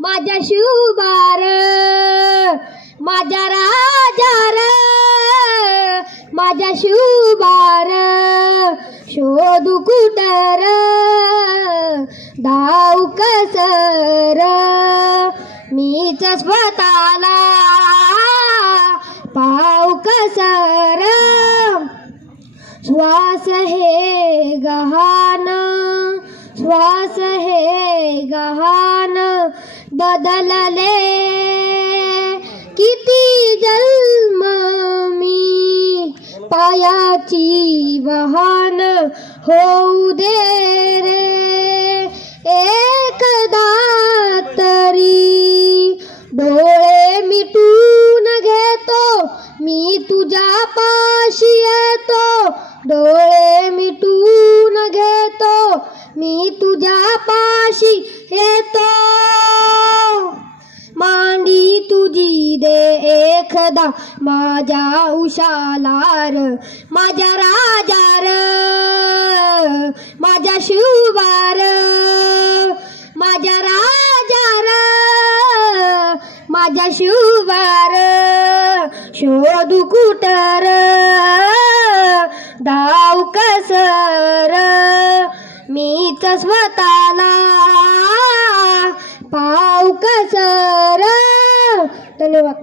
माझ्या शिवबार माझ्या राजार माझ्या शिवबार शोधू कुटर धाव कसर. मीच स्वतःला पाव कसर. श्वास हे गहान श्वास हे गहान बदलले. किती जन्म मी पायाची वाहन होऊ दे रे. एकदा तरी डोळे मिटून घेतो मी तुझ्या पाशी येतो. डोळे मिटून घेतो मी तुझ्या पाशी येतो. तुझी दे एकदा माझ्या उशालार माझ्या राजार माझ्या शिवबार माझ्या राजार माझ्या शिवबार शोधू कुटर धाव कसर मीच स्वतःला धन्यवाद.